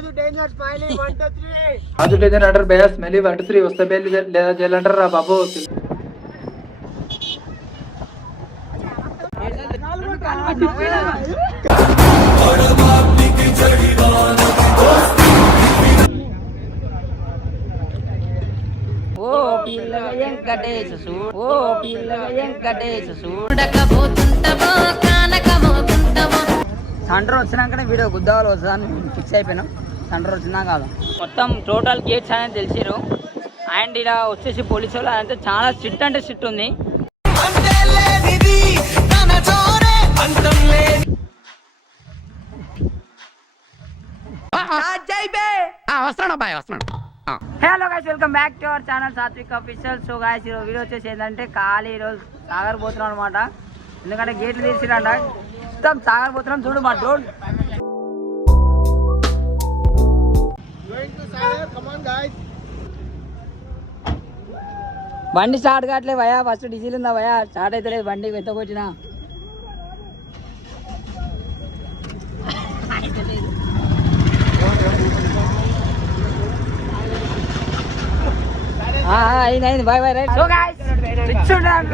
రాజు danger అంటారు భయ smell 1 2 3 వస్తే బెల్లి లేదా జైలు అంటారు రా బాబు. సెంటర్ వచ్చినాకనే వీడియో గుద్దాలు వస్తుందని ఫిక్స్ అయిపోయినాం. సెంటర్ వచ్చినా కాదు మొత్తం టోటల్ గేట్స్ అనేది తెలిసిరు. అండ్ ఇలా వచ్చేసి పోలీసు వాళ్ళు అదంతా చాలా స్ట్రిక్ట్ అంటే స్ట్రిక్ట్ ఉంది. Hello guys, welcome back to our channel Satvik official. So guys ఈరోజు వీడియో వచ్చేసి ఏంటంటే ఖాళీ ఈరోజు సాగర్ పోతున్నాం అనమాట. ఎందుకంటే గేట్లు తీసిరంట, మొత్తం సాగర్ పోతున్నాం. చూడు మా డ్రోన్ బండి స్టార్ట్ కావట్లేదు భయా. ఫస్ట్ డీజిల్ ఉందా భయా? స్టార్ట్ అయితే లేదు బండి వెతకొచ్చినా. అయింది bye bye right. So guys rich ఉండాలి.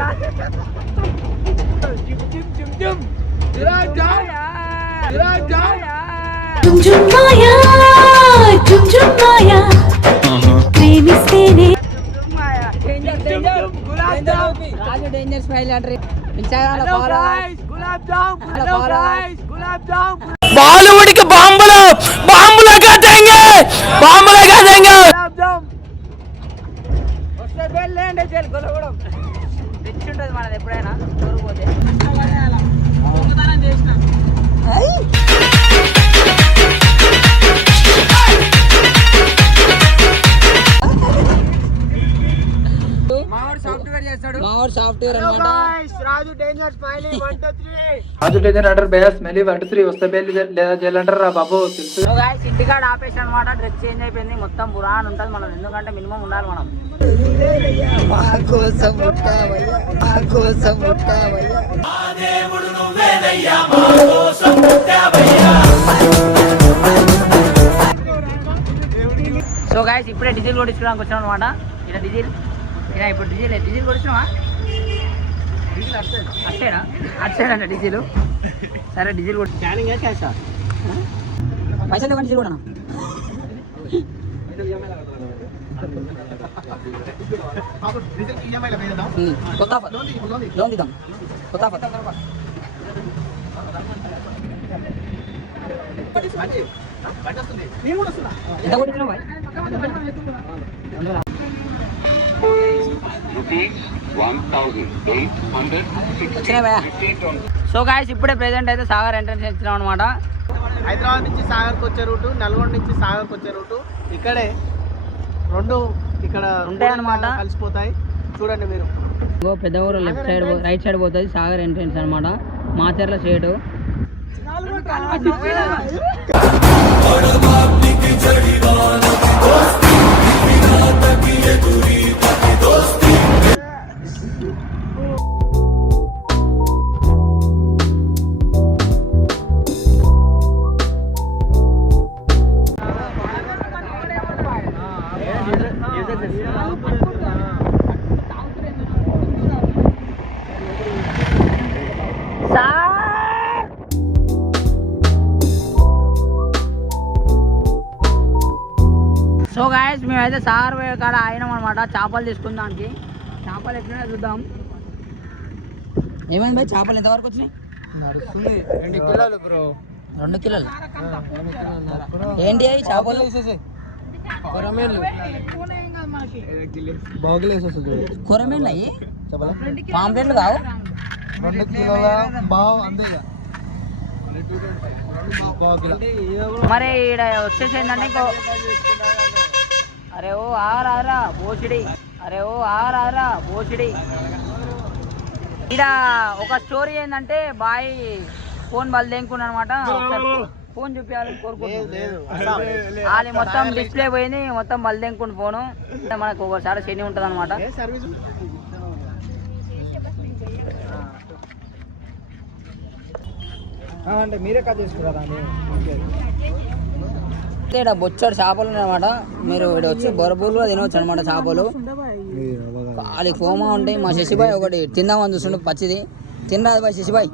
రాజు డేంజర్ స్మైల్ అంటారు. బాలీవుడ్ కి బాంబులు బాంబులుగా దేంగే బాంబులుగా దేంగే. రిచ్ ఉంటుంది మనది ఎప్పుడైనా పోతే. మావాడు సాఫ్ట్వేర్ అన్నమాట. రాజు డేంజర్ అంటారు భయ స్మెల్ 1 2 3 వస్తే బెల్లి లేదా జైలు అంటారు రా బాబు. ఇంటికాడ ఆపేసి అనమాట. డ్రెస్ చేంజ్ అయిపోయింది మొత్తం పురాణం ఉంటుంది మనం. ఎందుకంటే మినిమం ఉండాలి మనం. సో గైస్ ఇప్పుడే డీజిల్ కొట్టించుకోవడానికి వచ్చాం అనమాట. ఇలా డీజిల్ ఇలా ఇప్పుడు డీజిల్ కొట్టించినావా? అట్టేనా అట్టేనంట డీజిల్. సరే డీజిల్ కొట్టి పైసలు డీజిల్ కూడా కొత్త లోన్ తీద్దాం. కొత్త ఎంత కొట్టించినావు బాయ్? సో గాయస్ ఇప్పుడే ప్రెజెంట్ అయితే సాగర్ ఎంట్రన్స్ ఇచ్చినాం అనమాట. హైదరాబాద్ నుంచి సాగర్కి వచ్చే రూటు, నల్గొండ నుంచి సాగర్కి వచ్చే రూటు ఇక్కడే రెండు ఇక్కడ ఉంటాయి అనమాట. కలిసిపోతాయి చూడండి మీరు. పెద్ద ఊరు లెఫ్ట్ సైడ్ రైట్ సైడ్ పోతుంది సాగర్ ఎంట్రన్స్ అనమాట. మాచర్ల స్ట్రేట్. సో గాయస్ మేమైతే సాగర్ కాడ అయినాం అనమాట చేపలు తీసుకుందానికి. చేపలు ఎట్లనే చూద్దాం. ఏమైంది బాయ్ చేపలు ఎంతవరకు వచ్చినాయి? 2 కిలోలు బ్రో. 2 కిలోలు ఏంటి అవి చేపలు? కొరమేన్లు అయ్యి పాంప్లెట్లు కావు. 2 కిలోల బావు అంతే. మరి ఇక్కడ వచ్చేసి ఏంటంటే ఇంకో అరే ఓ ఆరా బోసిడి ఇక్కడ ఒక స్టోరీ ఏంటంటే బాయ్ ఫోన్ బలదేంకున్నా అనమాట. ఫోన్ చూపించాలని కోరుకుంటున్నాను. అది మొత్తం డిస్ప్లే పోయింది, మొత్తం బలదేంకుని ఫోను. మనకు ఒకసారి శని ఉంటుంది అనమాట. అంటే మీరే కట్ చేసుకున్నారా? అయితే ఇక్కడ బొచ్చడు చేపలు ఉన్నాయన్నమాట. మీరు ఇక్కడ వచ్చి బొరబూలు తినవచ్చు అనమాట చేపలు. ఖాళీ ఫోమా ఉంటాయి. మా శశిబాయ్ ఒకటి తిందామని చూస్తుండే పచ్చిది. తినరాదు బాయ్ శశిబాయ్,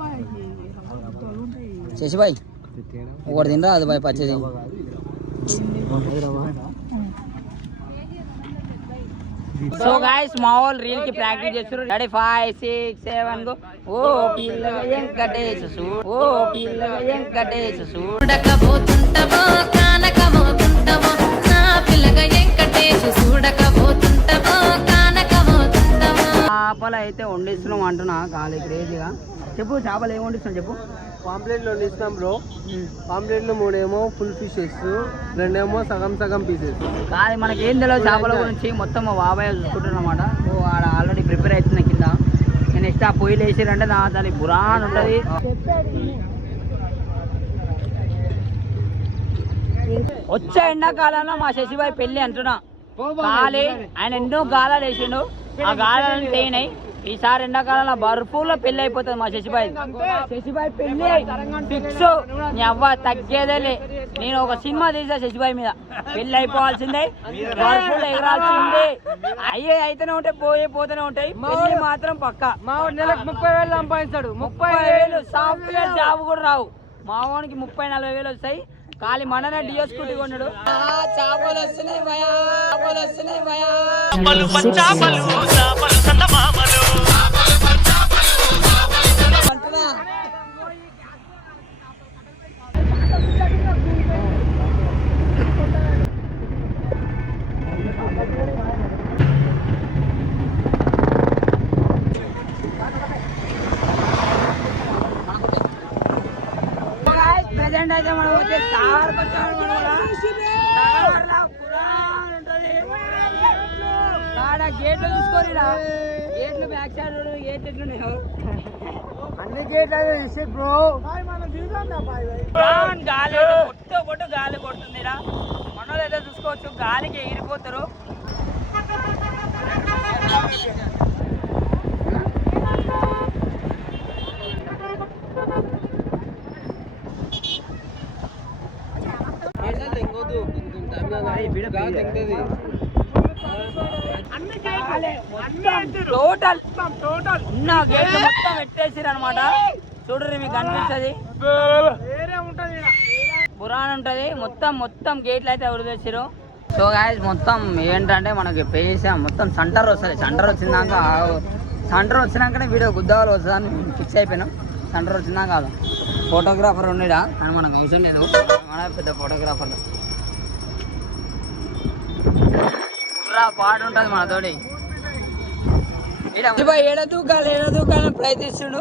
శశిబాయ్ ఒకటి తినరాదు బాయ్ పచ్చిది. సో గైస్ మా వాళ్ళు రీల్ కి ప్రాక్టీస్ చేస్తారు. 5, 6, 7 గో. ఓ పిల్లగా వెంకటేశ చూడు, ఓ పిల్లగా వెంకటేశ చూడకపోతుంటవో కానకపోతుంటవో నా పిల్లగా వెంకటేశ చూడకపోతుంటవో కానకపోతుంటవో. చేపలు అయితే వండిస్తున్నాం అంటున్నా ఖాళీ క్రేజీగా. చెప్పు చేపలు ఏం వండిస్తున్నాం చెప్పు. పాంప్లెట్లు వండిస్తున్నాం బ్రో. పాంప్లెట్లు 3 ఏమో ఫుల్ ఫిషెస్, 2 ఏమో సగం సగం పీసెస్. కానీ మనకి ఏం తెలియదు చేపల గురించి. మొత్తం మా బాబాయ్ చూసుకుంటున్నాం అన్నమాట. సో ఆడ ఆల్రెడీ ప్రిపేర్ అవుతుంది కింద. నేను నెక్స్ట్ ఆ పొయ్యిలు వేసిరంటే దాని బురాన్ ఉంటుంది. వచ్చే ఎండాకాలంలో మా శశిబాయ్ పెళ్లి అంటున్నా. ఖాళీ ఆయన ఎన్నో గాలాలు వేసిండు, ఆ గాలాలను తేయినాయి. ఈసారి ఎండాకాలంలో బర్ఫూలో పెళ్లి అయిపోతుంది మా శశిబాయ్. శశిబాయ్ పెళ్లి ఫిక్స్. నీ అవ్వ తగ్గేదేలే. నేను ఒక సినిమా తీసా శశిబాయ్ మీద. పెళ్లి అయిపోవాల్సిందే, బర్ఫూలో ఎగరాల్సిందే. అయ్యే అయితేనే ఉంటాయి, పోతూనే ఉంటాయి. పెళ్లి మాత్రం పక్క. మా నెలకు 30,000 సంపాదిస్తాడు. 30,000 సాఫ్ట్వేర్ జాబ్ కూడా రావు. మా వానికి 30-40 వస్తాయి. ఖాళీ మననే డియో స్కూటీ కొన్నాడు. చేపలు వస్తున్నాయి భయా, చేపలు వస్తున్నాయి భయా. ప్రెసెంట్ అయితే మనం వచ్చే సాగర్కి వచ్చాము. గేట్లు చూసుకోరు, గేట్లు బ్యాక్ సైడ్ గేట్ ఎట్లున్నాయో అన్ని గేట్లు బ్రో. గాలి పొట్టు గాలి కొడుతుంది. మనోళ్ళు అయితే చూసుకోవచ్చు, గాలికి ఎగిరిపోతారు. టోటల్ ఉన్న గేట్లు మొత్తం ఎట్టేసిరు అనమాట. చూడరు మీకు కనిపిస్తుంది, పురాణం ఉంటది. మొత్తం గేట్లు అయితే వదిలేసారు. సో గాయస్ మొత్తం ఏంటంటే మనకి పే చేసాం. మొత్తం సెంటర్ వస్తుంది. సెంటర్ వచ్చినాకనే వీడియో గుద్దాలు వస్తుందని ఫిక్స్ అయిపోయినాం. సెంటర్ వచ్చిందా కాదు. ఫోటోగ్రాఫర్ ఉండేడా కానీ మనకు అవసరం లేదు. మన పెద్ద ఫోటోగ్రాఫర్ పాడు ఉంటుంది మనతోటి. ఏడ దూకాలని ప్రయత్నిస్తుడు,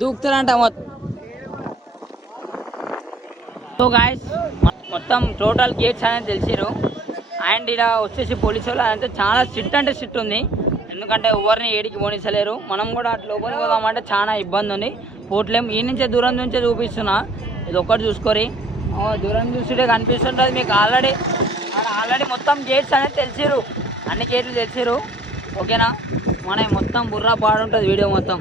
దూకుతారంట మొత్తం. సో గాయస్ మొత్తం టోటల్ గేట్స్ అనేది తెలిసిరు. అండ్ ఇలా వచ్చేసి పోలీసు వాళ్ళు అదంతా చాలా స్ట్రిక్ట్ అంటే స్ట్రిక్ట్ ఉంది. ఎందుకంటే ఎవరిని ఏడికి పోనిస్తలేరు. మనం కూడా అట్లా లోపలికి పోదామంటే చాలా ఇబ్బంది ఉంది. పోట్లేం. ఈ నుంచే దూరం నుంచే చూపిస్తున్నా. ఇది ఒక్కటి చూసుకొని దూరం చూస్తుంటే కనిపిస్తుంటుంది మీకు. ఆల్రెడీ మొత్తం గేట్స్ అనేది తెలిసిరు, అన్ని గేట్లు తెలిసిరు. ఓకేనా, మన మొత్తం బుర్రా పాడుంటుంది వీడియో మొత్తం.